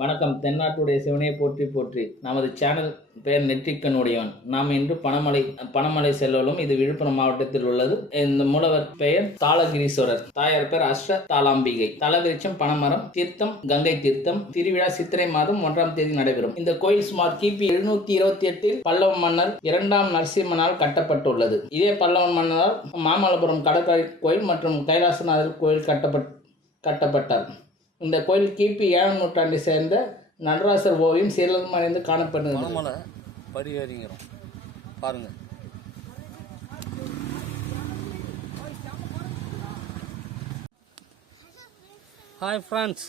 வணக்கம். தென்னாட்டுடைய சிவனையை போற்றி போற்றி. நமது சேனல் பெயர் நெற்றிக்கனுடையவன் நாம் இன்று பனமலை பனமலை செல்லலும் இது விழுப்புரம் மாவட்டத்தில் உள்ளது. இந்த மூலவர் பெயர் தாளகிரீஸ்வரர். தாயார் பெயர் அஷ்ட தாளாம்பிகை. தலவிருச்சம் பனமரம் தீர்த்தம் கங்கை தீர்த்தம். திருவிழா சித்திரை மாதம் ஒன்றாம் தேதி நடைபெறும். இந்த கோயில் சுமார் கிபி எழுநூத்தி இருபத்தி எட்டில் பல்லவ மன்னர் இரண்டாம் நரசிம்மனால் கட்டப்பட்டுள்ளது. இதே பல்லவ மன்னரால் மாமல்லபுரம் கடற்கரை கோயில் மற்றும் கைலாசநாதர் கோயில் கட்டப்பட் கட்டப்பட்டார். இந்த கோயில் கிபி ஏழாம் நூற்றாண்டை சேர்ந்த நடராசர் ஓவியம் சிறமடைந்து காணப்படுகிறது மணமலை படி ஏறிங்கிறோம் பாருங்க. ஹாய் ஃப்ரெண்ட்ஸ்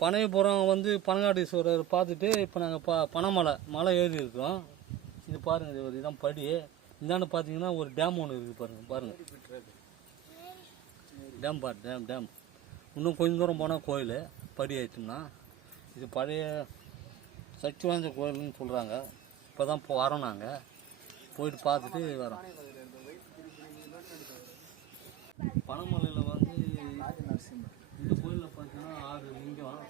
பனையபுரம் வந்து பனங்காட்டீஸ்வரர் பார்த்துட்டு இப்போ நாங்கள் ப பனைமலை மலை ஏறி இருக்கோம் இது பாருங்கள் இது ஒரு இதான் படி. இந்தாண்டு பார்த்தீங்கன்னா ஒரு டேம் ஒன்று இருக்குது பாருங்கள் பாருங்கள் டேம் பார் டேம் டேம். இன்னும் கொஞ்சம் தூரம் போனால் கோயில் படி ஆயிடுச்சுன்னா. இது பழைய சக்தி வாய்ந்த கோயில்னு சொல்கிறாங்க இப்போ தான் இப்போ வரோம் நாங்கள் போயிட்டு பார்த்துட்டு வரோம். பனமலையில் வந்து இந்த கோயிலில் பார்த்தீங்கன்னா ஆறு லிங்கம்.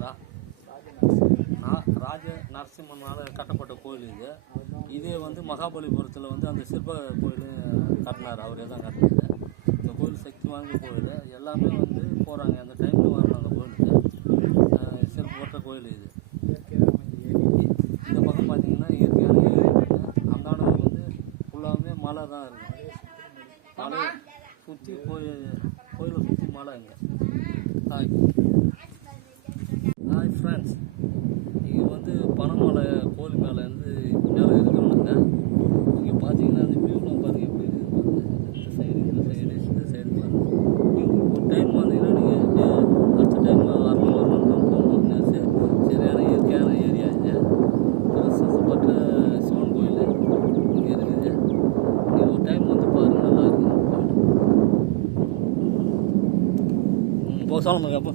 ரா- ராஜ நரசிம்மனால் கட்டப்பட்ட கோயில் இது. இதே வந்து மகாபலிபுரத்தில் வந்து அந்த சிற்ப கோயில் கட்டினார். அவரே தான் கட்டினார். இந்த கோயில் சக்தி வாய்ந்த கோயில். எல்லாமே வந்து போகிறாங்க அந்த டைமில் வரணும் அந்த கோயிலுக்கு அஹ் சிறப்புப்பட்ட கோயில் இது. இந்த பக்கம் பார்த்தீங்கன்னா இயற்கையான ஏரி அந்த அந்தாண்ட வந்து ஃபுல்லாகவே மலை தான் இருக்குது மலை சுற்றி கோயில் கோயிலை சுற்றி மலை இங்கே. Hi hi friends 包上了吗？要不